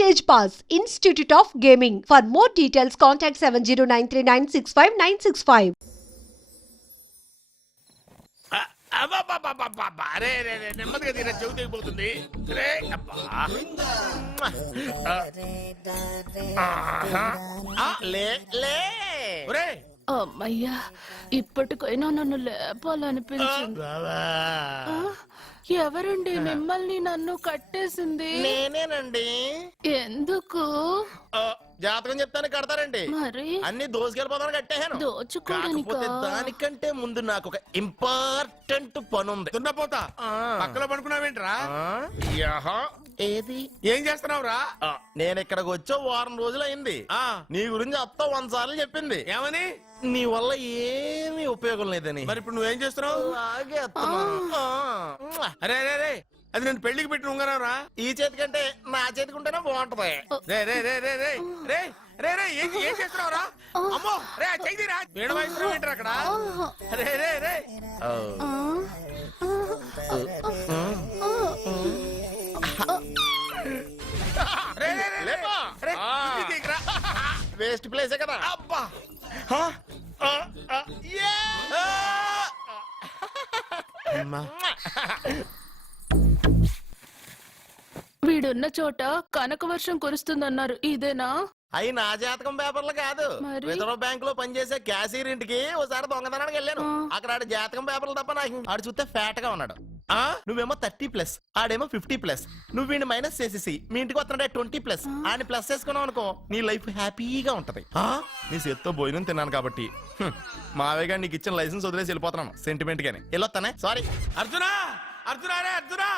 Stage Pass, Institute of Gaming. For more details, contact 7093965965965. అరే రే రే నెమ్మదిగా తీరా చెవి తెగిపోతుంది రే అబ్బా లే లే ఒరే అమ్మయ్యా ఇప్పటికైనా నన్ను లేపాలనిపించింది. ఎవరండి మిమ్మల్ని నన్ను కట్టేసింది? నేనేనండి. ఎందుకు? జాతకం చెప్తాను కడతారండి. మరి అన్ని దోసుకెళ్ళిపోతాను కట్టేహాను. కాకపోతే దానికంటే ముందు నాకు ఒక ఇంపార్టెంట్ పని ఉంది. దున్నపోతా పక్కలో పడుకున్నావేంట్రా? ఏది ఏం చేస్తున్నావురా? నేను ఇక్కడికి వచ్చో వారం రోజులు అయింది. నీ గురించి అత్త 100 సార్లు చెప్పింది. ఏమని? నీ వల్ల ఏమీ ఉపయోగం లేదని. మరి ఇప్పుడు నువ్వేం చేస్తున్నావు? అరే అరే రే అది నేను పెళ్లికి పెట్టిన ఉంగరారా. ఈ చేతి కంటే నా చేతికి ఉంటేనే బాగుంటది. రే రే రే రే రే రే రే రే ఏం చేస్తున్నావురా? అమ్మో రే చెయ్యిరా వీణ వయసు ఏంటారు అక్కడ? రే రే రే వేస్ట్ ప్లేసే కదా. అబ్బా వీడున్న చోట కనక వర్షం కురుస్తుందన్నారు, ఇదేనా? అయి నా జాతకం పేపర్లు కాదు. రిజర్వ్ బ్యాంక్ లో పనిచేసే క్యాషియర్ ఇంటికి ఒకసారి దొంగతనానికి వెళ్ళాను. అక్కడ ఆడు జాతకం పేపర్లు తప్ప నాకు ఆడు చూస్తే ఫ్యాట్ గా ఉన్నాడు. నువ్వేమో 30+, ఆడేమో 50+. నువ్వు వీడిని మైనస్ చేసేసి మీ ఇంటికి వస్తున్నాడే 20+. ఆడిని ప్లస్ చేసుకున్నావు అనుకో నీ లైఫ్ హ్యాపీగా ఉంటది. నీ చేత్తో భోజనం తిన్నాను కాబట్టి మావేగా నీకు ఇచ్చిన లైసెన్స్ వదిలేసి వెళ్ళిపోతున్నాను సెంటిమెంట్ గానే. వెళ్ళొస్తానే. సారీ. అర్జునా అర్జునా రే అర్జునా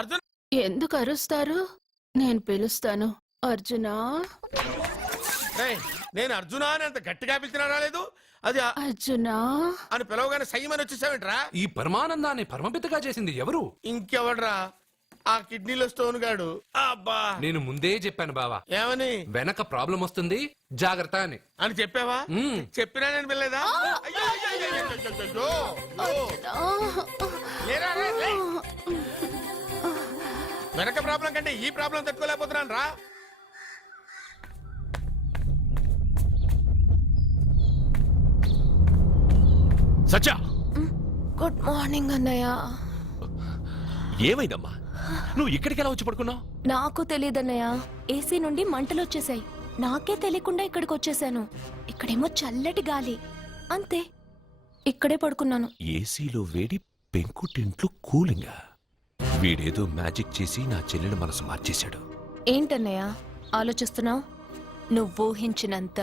అర్జున్ ఎందుకు అరుస్తారు? నేను పిలుస్తాను. అర్జునా. నేను అర్జునా అని అంత గట్టిగా పిలిచినా రాలేదు. అది అర్జునా అని పిలవగానే సైమని వచ్చేసావేంట్రా? ఈ పరమానందాన్ని పరమపితగా చేసింది ఎవరు? ఇంకెవడ్రా? ఆ కిడ్నీలో స్టోన్ గాడు. అబ్బా నేను ముందే చెప్పాను బావా. ఏమని? వెనక ప్రాబ్లం వస్తుంది జాగ్రత్త అని. అని చెప్పావా? చెప్పినా నేను వెళ్ళలేదా? వెనక ప్రాబ్లం కంటే ఈ ప్రాబ్లం తట్టుకోలేకపోతున్నాను రా. సత్య, గుడ్ మార్నింగ్ అన్నయ్య. ఏమైందమ్మా? నువ్వు ఇక్కడికి ఎలా వచ్చి పడుకున్నావు? నాకు తెలియదన్నయ్య, ఏసీ నుండి మంటలు వచ్చేసాయి. నాకే తెలియకుండా ఇక్కడికి వచ్చేసాను. ఇక్కడేమో చల్లటి గాలి, అంతే. ఇక్కడే పడుకున్నాను. ఏసీలో వేడి, పెంకుటింట్లో కూలింగా. వీడేదో మ్యాజిక్ చేసి నా చెల్లెల మనసు మార్చేశాడు. ఏంటన్నయ్య ఆలోచిస్తున్నావు? నువ్వు ఊహించినంత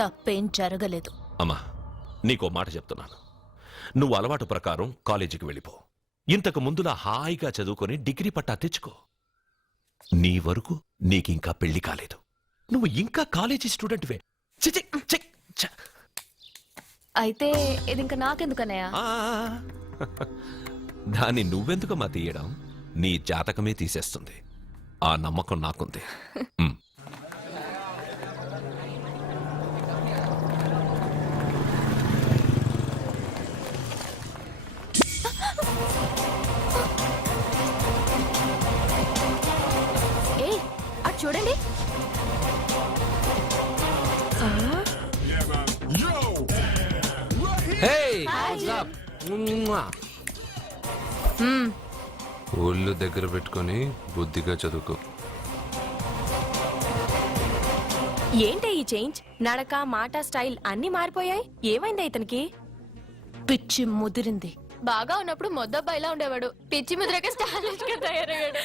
తప్పేం జరగలేదు. అమ్మా, నీకో మాట చెప్తున్నాను. నువ్వు అలవాటు ప్రకారం కాలేజీకి వెళ్ళిపో. ఇంతకు ముందులా హాయిగా చదువుకొని డిగ్రీ పట్టా తెచ్చుకో. నీ వరకు నీకింకా పెళ్లి కాలేదు. నువ్వు ఇంకా కాలేజీ స్టూడెంట్వే. అయితే ఇది ఇంకా నాకెందుకన్నయ్య? దాన్ని నువ్వెందుకమ్మా తీయడం? నీ జాతకమే తీసేస్తుంది. ఆ నమ్మకం నాకుంది. చూడండి. ఒళ్ళు దగ్గర పెట్టుకొని బుద్ధిగా చదువుకో. ఏంటి ఈ చేంజ్? నడక, మాట, స్టైల్ అన్ని మారిపోయాయి. ఏమైంది ఇతనికి? పిచ్చి ముదిరింది. బాగా ఉన్నప్పుడు మొద్దబ్బాయిలా ఉండేవాడు. పిచ్చి ముదిరక స్టైలిష్ గా తయారయ్యాడు.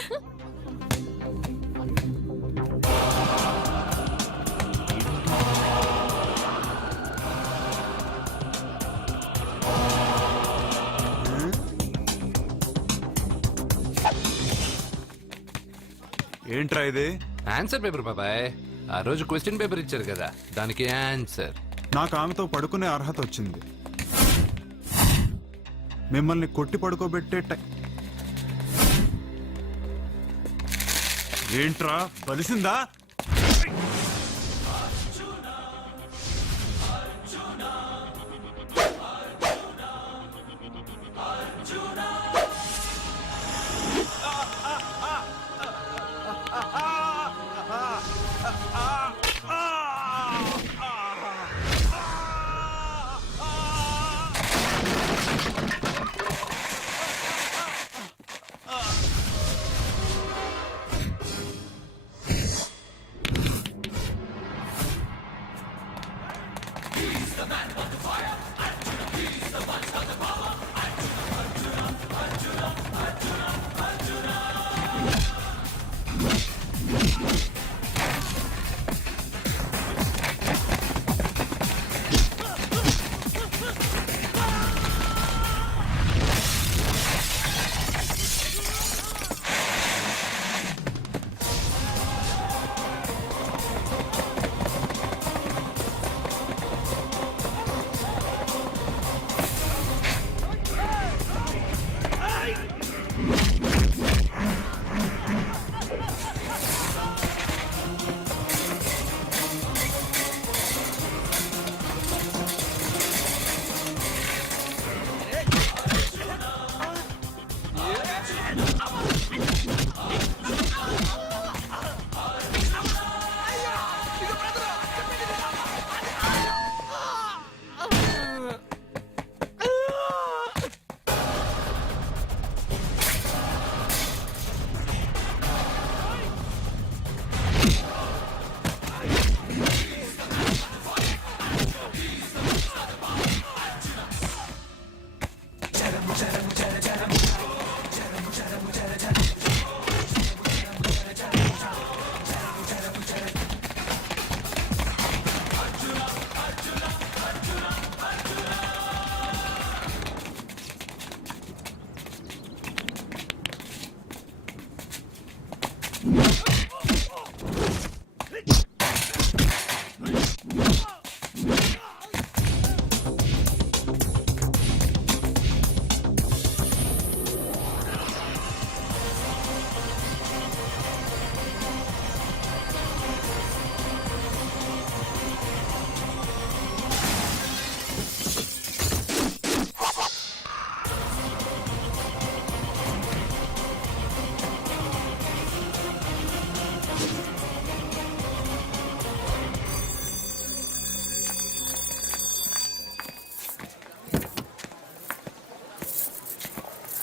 ఏంట్రా ఇది? ఆన్సర్ పేపర్ బాబాయ్. ఆ రోజు క్వశ్చన్ పేపర్ ఇచ్చారు కదా, దానికి ఆన్సర్. నాకు ఆమెతో పడుకునే అర్హత వచ్చింది. మిమ్మల్ని కొట్టి పడుకోబెట్టే ఏంట్రా బలిసిందా?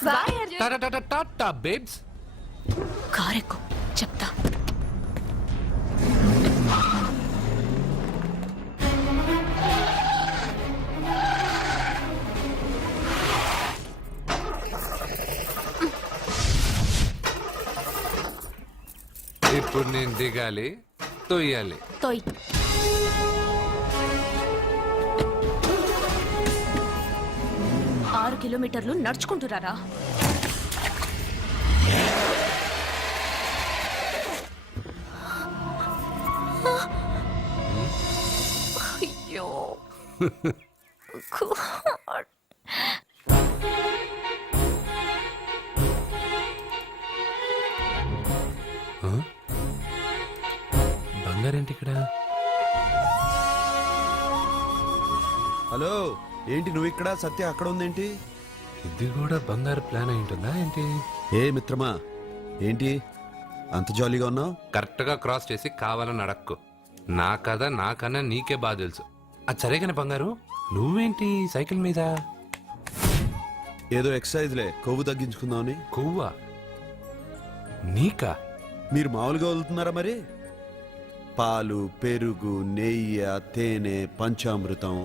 టాటా బేబ్స్. కారెక్కు చెప్తా. ఇప్పుడు నేను దిగాలి, తొయ్యాలి. తోయ్. ఆరు కిలోమీటర్లు నడుచుకుంటురారా? అయ్యో బంగారేంటి ఇక్కడ? హలో, ఏంటి నువ్వు ఇక్కడ, సత్య అక్కడ ఉందేంటి? ఇది కూడా బంగారు ప్లాన్ అయి ఉంటుందా ఏంటి? ఏ మిత్రమా, ఏంటి అంత జాలీగా ఉన్నావు? కరెక్ట్ గా క్రాస్ చేసి కావాలని అడక్కు. నా కథ నాకన్నా నీకే బాగా తెలుసు. అది సరే కానీ బంగారు, నువ్వేంటి సైకిల్ మీద? ఏదో ఎక్సర్సైజ్లే, కొవ్వు తగ్గించుకుందామని. కొవ్వా? నీకా? మీరు మామూలుగా వదులుతున్నారా మరి? పాలు, పెరుగు, నెయ్యి, తేనె, panchamrutham,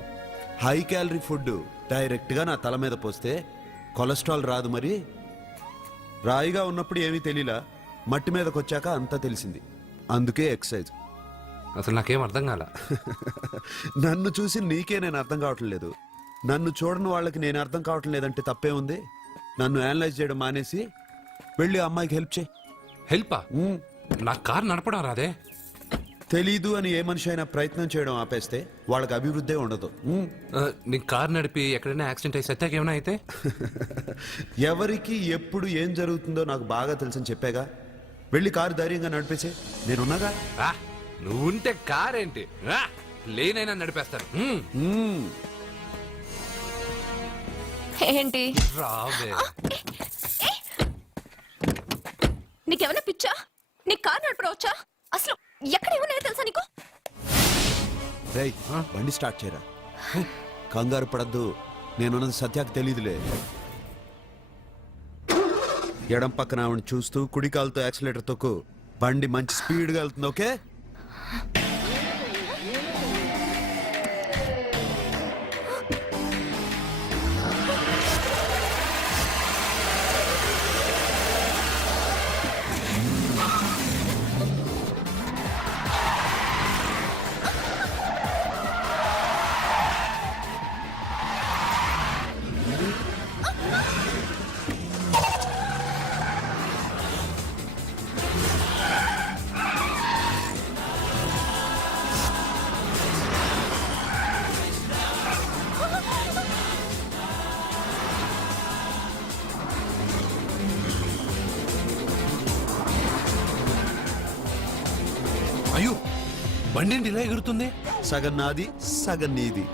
high calorie food direct గా నా తల మీద పోస్తే కొలెస్ట్రాల్ రాదు మరి. రాయిగా ఉన్నప్పుడు ఏమీ తెలియలా, మట్టి మీదకి వచ్చాక అంతా తెలిసింది. అందుకే ఎక్సర్సైజ్. అసలు నాకేం అర్థం కాల. నన్ను చూసి నీకే నేను అర్థం కావట్లేదు. నన్ను చూడని వాళ్ళకి నేను అర్థం కావటం లేదంటే తప్పే ఉంది. నన్ను అనలైజ్ చేయడం మానేసి వెళ్ళి ఆ అమ్మాయికి హెల్ప్ చేయి. హెల్పా? నా కార్ నడపడం రాదే. తెలీదు అని ఏ మనిషి అయినా ప్రయత్నం చేయడం ఆపేస్తే వాళ్ళకి అభివృద్ధి ఉండదు. నీ కార్ నడిపి ఎక్కడైనా యాక్సిడెంట్ అయి సత్యాకి ఏమైనా అయితే? ఎవరికి ఎప్పుడు ఏం జరుగుతుందో నాకు బాగా తెలుసని చెప్పాగా. వెళ్ళి కారు ధైర్యంగా నడిపేసే, నేనున్నాగా. నువ్వు ఉంటే కార్ ఏంటి, లేనైనా నడిపేస్తాను. ఏంటి? రావే. నీకేమైనా పిచ్చా? నీ కార్ నడపడవచ్చా? అసలు ఎక్కడ ఏమన్నా తెలుసా నీకు? రేయ్, బండి స్టార్ట్ చేయరా. కంగారు పడద్దు, నేనున్నది సత్యాకి తెలీదులే. ఎడం పక్కన ఆవిడ చూస్తూ కుడి కాలుతో యాక్సిలేటర్ తొక్కు. బండి మంచి స్పీడ్గా వెళ్తుంది. ఓకే? అయ్యో, బండి ఇలా ఎగురుతుంది. సగం నాది, సగం నీది.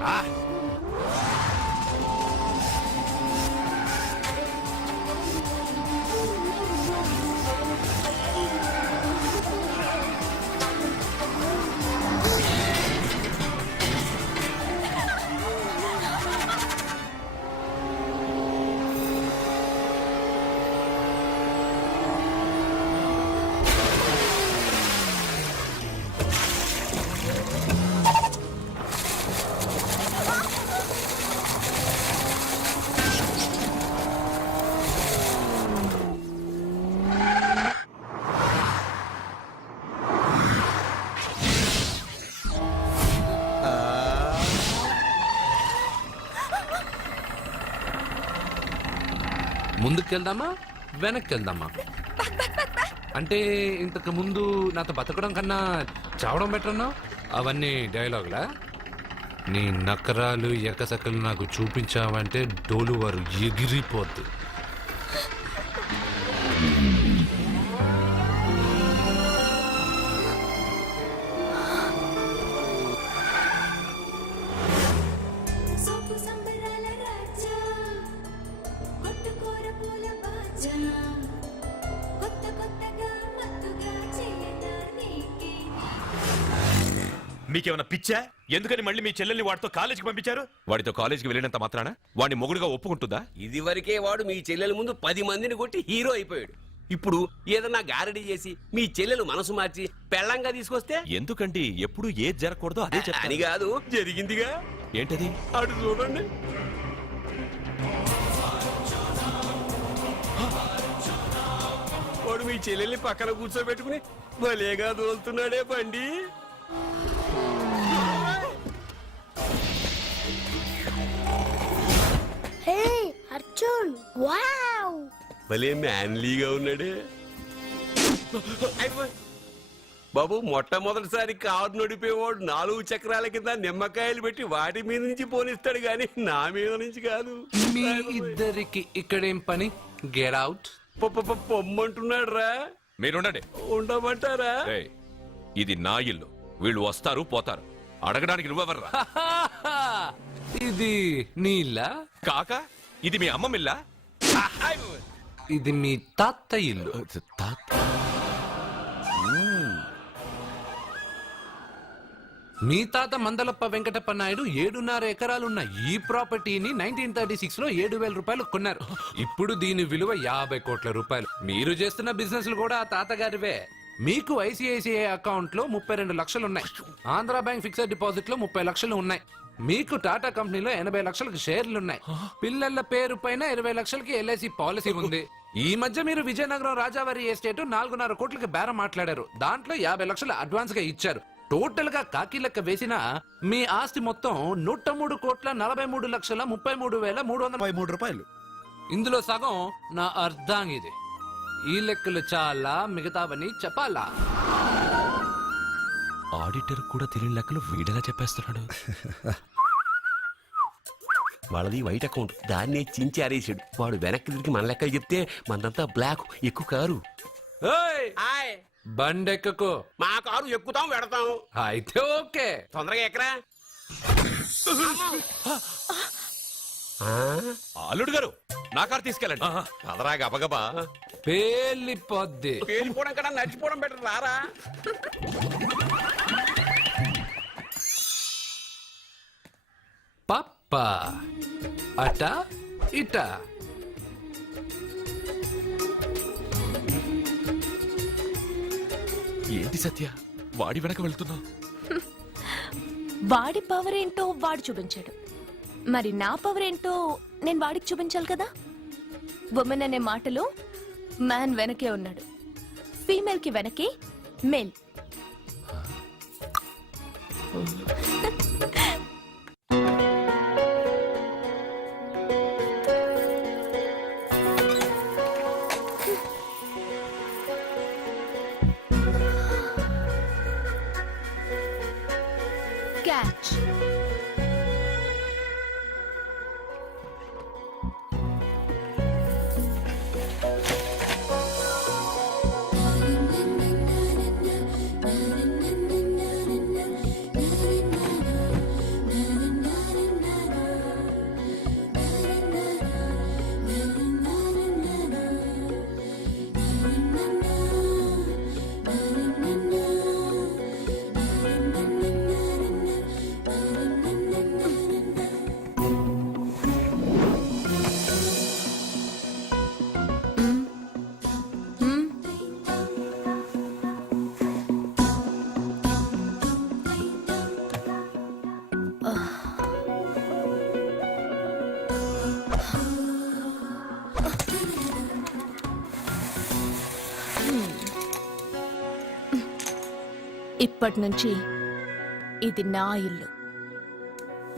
ముందుకెళ్దామా వెనక్కి వెళ్దామా? అంటే ఇంతకు ముందు నాతో బతకడం కన్నా చావడం బెటర్ అన్నావు. అవన్నీ డైలాగులా? నీ నకరాలు ఎకసకలు నాకు చూపించావంటే డోలు వారు ఎగిరిపోద్ది. మీకేమైనా పిచ్చా? ఎందుకని మళ్ళీ మీ చెల్లెల్ని వాడితో కాలేజీకి పంపించారు? వాడితో కాలేజీకి వెళ్ళినంత మాత్రాన వాడిని మొగుడుగా ఒప్పుకుంటుందా? ఇదివరకే వాడు మీ చెల్లెల ముందు 10 మందిని కొట్టి హీరో అయిపోయాడు. ఇప్పుడు ఏదన్నా గారడీ చేసి మీ చెల్లెలు మనసు మార్చి పెళ్ళంగా తీసుకొస్తే ఎందుకండి ఎప్పుడు ఏది జరగకూడదో అదే అని చెప్తాను. కాదు, జరిగిందిగా. ఏంటది? అటు చూడండి. వాడు మీ చెల్లెల్ని పక్కన కూర్చోబెట్టుకుని భలేగా దోలుతున్నాడే బండి. అర్జున్ వావ్, భలే మ్యాన్లీగా ఉన్నాడే. అయిపోయి. బాబు, మొట్టమొదటిసారి కారు నడిపేవాడు 4 చక్రాల కింద నిమ్మకాయలు పెట్టి వాటి మీద నుంచి పోనిస్తాడు గాని నా మీద నుంచి కాదు. మీ ఇద్దరికి ఇక్కడేం పని? Get out. పొమ్మంటున్నాడు రా. మీరుండండి. ఉండమంటారా? ఏయ్, ఇది నా ఇల్లు. వీళ్ళు వస్తారు పోతారు. అడగడానికి నువ్వెవర్రా? ఇది నీళ్ళ కాక ఇది మీ అమ్మమ్మిల్లా? ఇది మీ తాత ఇల్లు. మీ తాత మందలప్ప వెంకటప్ప నాయుడు 7.5 ఎకరాలున్న ఈ ప్రాపర్టీని 1936 లో 7,000 రూపాయలు కొన్నారు. ఇప్పుడు దీని విలువ 50 కోట్ల రూపాయలు. మీరు చేస్తున్న బిజినెస్లు కూడా ఆ తాతగారివే. మీకు ఐసిఐసిఐ అకౌంట్ లో 32 లక్షలు ఉన్నాయి. ఆంధ్ర బ్యాంక్ ఫిక్స్డ్ డిపాజిట్ లో 30 లక్షలు ఉన్నాయి. మీకు టాటా కంపెనీలో 80 లక్షలకు షేర్లున్నాయి. పిల్లల పేరు పైన 20 లక్షలకి ఎల్ఐసి పాలసీ ఉంది. ఈ మధ్య మీరు విజయనగరం రాజావారి ఎస్టేట్ 4.5 కోట్లకి బేరం మాట్లాడారు. దాంట్లో 50 లక్షలు అడ్వాన్స్ గా ఇచ్చారు. టోటల్ గా కాకి లెక్క వేసిన మీ ఆస్తి మొత్తం 103,43,33,333 రూపాయలు. ఇందులో సగం నా అర్ధాంగిది. ఈ లెక్కలు చాలా, మిగతావని చెప్పాలా? ఆడిటర్ కూడా తెలియని లెక్కలు వీడేలా చెప్పేస్తున్నాడు. వాళ్ళది వైట్ అకౌంట్, దాన్నే చించి ఆరేసాడు. వాడు వెనక్కి తిరిగి మన లెక్కలు చెప్తే మనదంతా బ్లాక్. ఎక్కువ కారు. బండెక్కకు. మా కారు ఎక్కుతాం పెడతాం. అయితే ఓకే. తొందరగా ఎక్కరా. అల్లుడు గారు, నా కారు తీసుకెళ్ళండి. అదరా గబగబా. పేలిపోద్ది. పేలిపోవడం కన్నా నడిచిపోవడం బెటర్. రారా. పప్ప అట ఇట. ఏంటి సత్య, వాడి వెనక వెళ్తున్నావు? వాడి పవర్ ఏంటో వాడు చూపించాడు. మరి నా పవర్ ఏంటో నేను వాడికి చూపించాలి కదా. ఉమెన్ అనే మాటలో మ్యాన్ వెనకే ఉన్నాడు. ఫీమేల్ కి వెనకే మేల్. క్యాచ్. ఇప్పటి నుంచి ఇది నా ఇల్లు.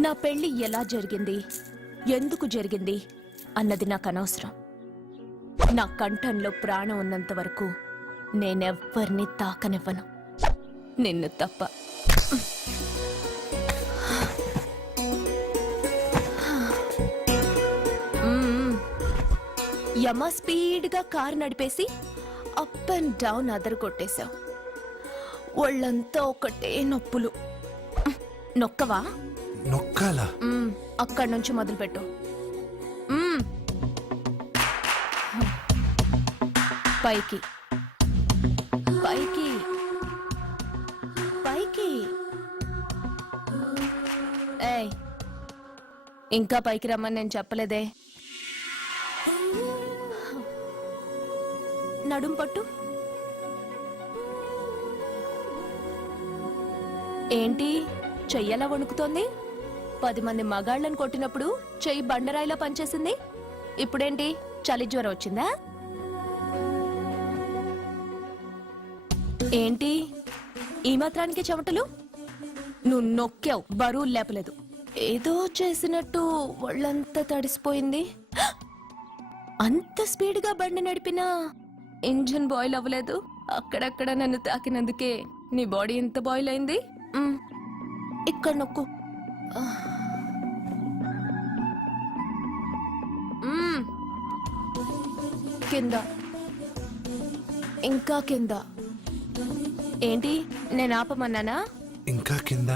నా పెళ్లి ఎలా జరిగింది, ఎందుకు జరిగింది అన్నది నాకు అనవసరం. నా కంఠంలో ప్రాణం ఉన్నంత వరకు నేనెవ్వరిని తాకనివ్వను, నిన్ను తప్ప. యమ స్పీడ్గా కారు నడిపేసి అప్ అండ్ డౌన్ అదరు కొట్టేశావు. ఒళ్ళంతా ఒకటే నొప్పులు. నొక్కవా? నొక్కాలా? అక్కడి నుంచి మొదలుపెట్టు. పైకి పైకి పైకి. ఇంకా పైకి రమ్మని నేను చెప్పలేదే. నడుం పట్టు. ఏంటి చెయ్యలా వణుకుతోంది? 10 మంది మగాళ్ళని కొట్టినప్పుడు చెయ్యి బండరాయిలా పనిచేసింది. ఇప్పుడేంటి చలి జ్వరం వచ్చిందా? ఏంటి ఈ మాత్రానికి చెమటలు? నువ్వు నొక్కావు, బరువు లేపలేదు. ఏదో చేసినట్టు ఒళ్ళంతా తడిసిపోయింది. అంత స్పీడ్గా బండి నడిపినా ఇంజిన్ బాయిల్ అవ్వలేదు. అక్కడక్కడ నన్ను తాకినందుకే నీ బాడీ ఎంత బాయిల్ అయింది. ఇక్కడ నొక్కు. కింద, ఇంకా కింద. ఏంటి నేను ఆపమన్నానా? ఇంకా కింద.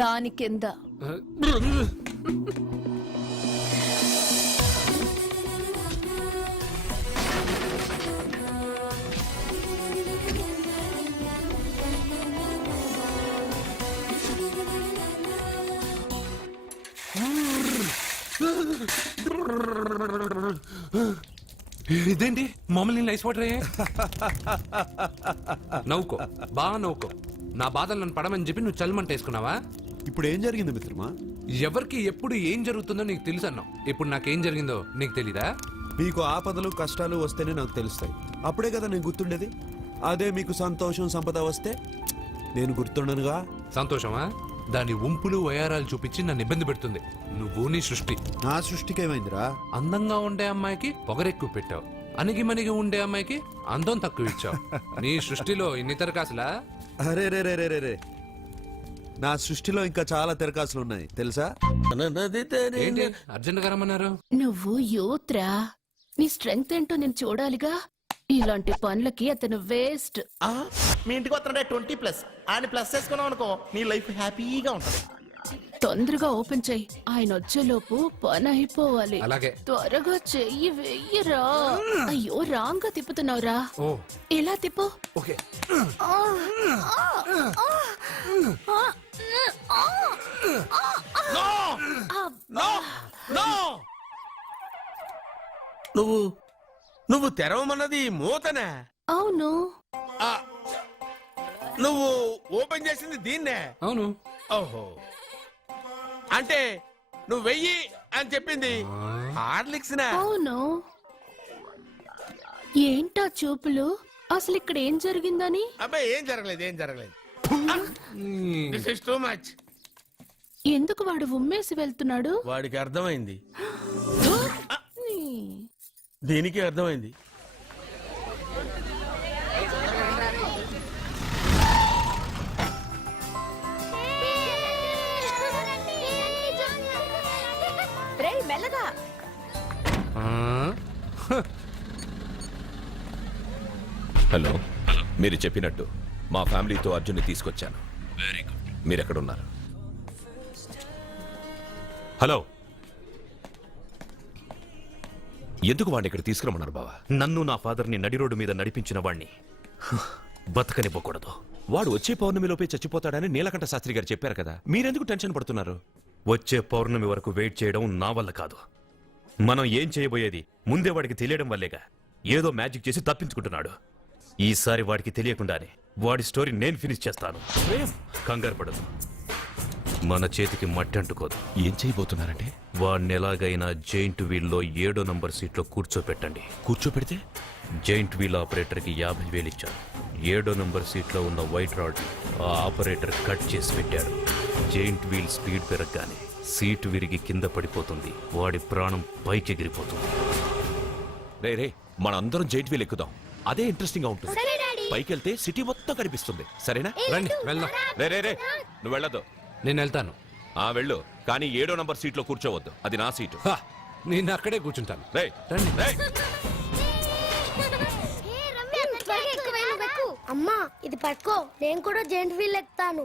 దాని కింద. ఇదేంటి మమ్మల్ని ఐస్ వాటర్ అయ్యే? నవ్వుకో, బాగా నవ్వుకో. నా బాధలు నన్ను పడమని చెప్పి నువ్వు చల్మంట వేసుకున్నావా? ఇప్పుడు ఏం జరిగింది మిత్రమా? ఎవరికి ఎప్పుడు ఏం జరుగుతుందో నీకు తెలుసు అన్నావు. ఇప్పుడు నాకేం జరిగిందో నీకు తెలీదా? మీకు ఆపదలు కష్టాలు వస్తేనే నాకు తెలుస్తాయి. అప్పుడే కదా నేను గుర్తుండేది. అదే మీకు సంతోషం సంపద వస్తే నేను గుర్తుండనుగా. సంతోషమా? దాని ఉంపులు వయారాలు చూపించి నన్ను ఇబ్బంది పెడుతుంది. నువ్వు నీ సృష్టి. నా సృష్టికి ఏమైందిరా? అందంగా ఉండే అమ్మాయికి పొగరెక్కువ పెట్టావు, అణిగి మణిగి ఉండే అమ్మాయికి అందం తక్కువ ఇచ్చావు. నీ సృష్టిలో ఇన్ని తరకాసులా? అరే రే రే రే రే, నా సృష్టిలో ఇంకా చాలా తెరకాసులు ఉన్నాయి తెలుసా? ఏంటి అర్జెంట్ గా రమ్మన్నారు? నువ్వు యూత్రా, నీ స్ట్రెంగ్త్ ఏంటో నేను చూడాలిగా. ఇలాంటి పనులకి అతను వేస్ట్. మీ ఇంటికి వస్తున్నాడే 20+ ఆయన ప్లస్ చేసుకున్నావు అనుకో, నీ లైఫ్ హ్యాపీగా ఉంటుంది. తొందరగా ఓపెన్ చెయ్యి, ఆయన వచ్చేలోపు పని అయిపోవాలి. అలాగే. త్వరగా చెయ్యి వెయ్యరా. అయ్యో రాంగ్ గా తిప్పుతున్నావురా. ఓ ఎలా తిప్పు. ఓకే. నువ్వు తెరవమన్నది మూతనే. అవును. నువ్వు ఓపెన్ చేసింది దీన్నే. అవును. ఓహో, అంటే నువ్వు వెయ్యి అని చెప్పింది హార్లిక్స్. అవును. ఏంటా చూపులు? అసలు ఇక్కడ ఏం జరిగిందని? అబ్బాయి ఏం జరగలేదు. This is too much. ఎందుకు వాడు ఉమ్మేసి వెళ్తున్నాడు? వాడికి అర్థమైంది, దీనికి అర్థమైంది. మెల్లగా. హలో, మీరు చెప్పినట్టు మా ఫ్యామిలీతో అర్జున్ని తీసుకొచ్చాను. Very good. మీరెక్కడున్నారు? హలో, ఎందుకు వాడిని ఇక్కడ తీసుకురమ్మన్నారు బావా? నన్ను నా ఫాదర్ని నడి రోడ్డు మీద నడిపించిన వాణ్ణి బతకనివ్వకూడదు. వాడు వచ్చే పౌర్ణమిలోపే చచ్చిపోతాడని నీలకంఠ శాస్త్రి గారు చెప్పారు కదా, మీరెందుకు టెన్షన్ పడుతున్నారు? వచ్చే పౌర్ణమి వరకు వెయిట్ చేయడం నా వల్ల కాదు. మనం ఏం చేయబోయేది ముందే వాడికి తెలియడం వల్లేగా. ఏదో మ్యాజిక్ చేసి తప్పించుకుంటున్నాడు. ఈసారి వాడికి తెలియకుండానే వాడి స్టోరీ నేను ఫినిష్ చేస్తాను. కంగారు పడదు, మన చేతికి మట్టి అంటుకోదు. ఏం చేయబోతున్నారంటే? వాడిని ఎలాగైనా జైంట్ వీల్లో 7వ నంబర్ సీట్లో కూర్చోపెట్టండి. కూర్చోపెడితే జైంట్ వీల్ ఆపరేటర్కి 50,000 ఇచ్చాను. 7వ నంబర్ సీట్లో ఉన్న వైట్ రాడ్ ఆ ఆపరేటర్ కట్ చేసి పెట్టాడు. జైంట్ వీల్ స్పీడ్ పెరగగానే సీటు విరిగి కింద పడిపోతుంది. వాడి ప్రాణం పైకి ఎగిరిపోతుంది. రే మనందరం జైంట్ వీల్ ఎక్కుదాం. అదే ఇంట్రెస్టింగ్ గా ఉంటుంది. పైకెళ్తే సిటీ మొత్తం కనిపిస్తుంది. సరేనా? రండి వెళ్దాం. రే నువ్వు వెళ్ళదు. నేను వెళ్తాను. వెళ్ళు, కానీ 7వ నంబర్ సీట్లో కూర్చోవద్దు. అది నా సీటు. నేను అక్కడే కూర్చుంటాను. రేయ్, రండి. రేయ్. అమ్మా ఇది పట్టుకో, నేను కూడా జెంట్ వీల్ ఎక్కుతాను.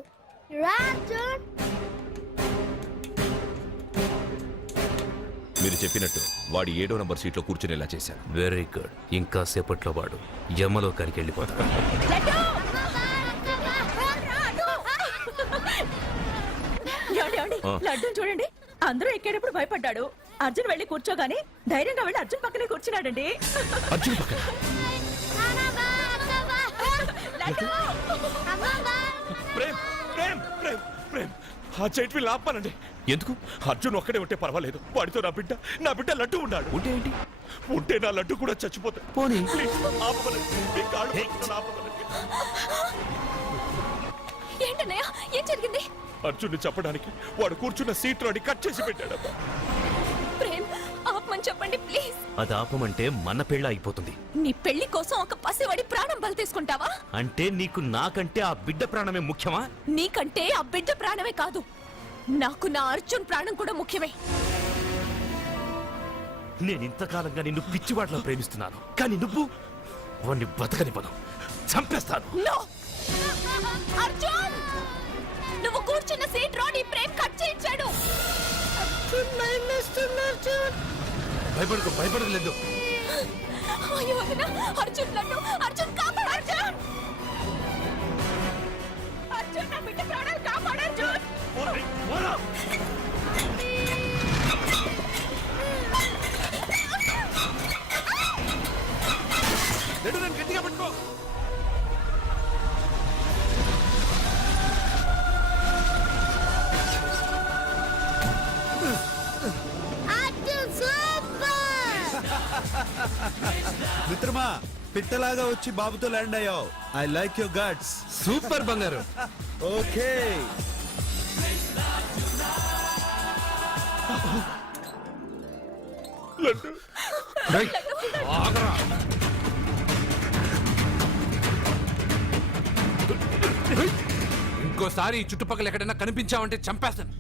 మీరు చెప్పినట్టు వాడి 7వ నంబర్ సీట్లో కూర్చునేలా చేశాను. Very good. ఇంకా సేపట్లో వాడు యమలోకానికి వెళ్ళిపోతాడు. లడ్డు చూడండి, అందరూ ఎక్కేటప్పుడు భయపడ్డాడు. అర్జున్ వెళ్ళి కూర్చోగానే ధైర్యంగా వెళ్ళి అర్జున్ పక్కనే కూర్చున్నాడండి. అర్జున్ పక్కన ప్రేమ్ ప్రేమ్ ప్రేమ్ ప్రేమ్ ఆ చైట్ ఆపానండి. ఎందుకు? అర్జున్ ఒక్కడే ఉంటే పర్వాలేదు, వాడితో నా బిడ్డ లడ్డు ఉన్నాడు. ఉంటే ఏంటి? ఉంటే నా లడ్డు కూడా చచ్చిపోతాడు. పోనీ ఏంటన్నయ్య, ఏం జరిగింది? అర్జున్ చెప్పడానికి వాడు కూర్చున్న సీట్ లోని కట్ చేసి పెట్టాడు. ప్రేమ్, ఆపమని చెప్పండి ప్లీజ్. అది ఆపమంటే మన పెళ్ళ అయిపోతుంది. నీ పెళ్లి కోసం ఒక పసివాడి ప్రాణం బలి తీసుకుంటావా? అంటే నీకు నాకంటే ఆ బిడ్డ ప్రాణమే ముఖ్యమా? నీకంటే ఆ బిడ్డ ప్రాణమే కాదు, నాకు నా అర్జున్ ప్రాణం కూడా ముఖ్యమే. నేను ఇంతకాలంగా నిన్ను పిచ్చివాడిలో ప్రేమిస్తున్నాను, కానీ నువ్వు వాడిని బతకనివ్వను, చంపేస్తాను. నో! అర్జున్, నువ్వు కూర్చున్న సీట్ రోడ్ ఈ ప్రేమ్ కట్ చేయించాడు. భయపడలేదు. అయ్యో వదినా, అర్జున్ లడ్డు, అర్జున్ కాపాడు, అర్జున్! అర్జున్, నా బిడ్డ ప్రాణాలు కాపాడు, అర్జున్! గట్టిగా పట్టుకో. మిత్రమా, పిట్టలాగా వచ్చి బాబుతో ల్యాండ్ అయ్యావు. I like your guts. Super బంగారు. ఓకే, రేయ్, ఆగరా. ఇంకోసారి ఈ చుట్టుపక్కల ఎక్కడైనా కనిపించావంటే చంపేస్తాను.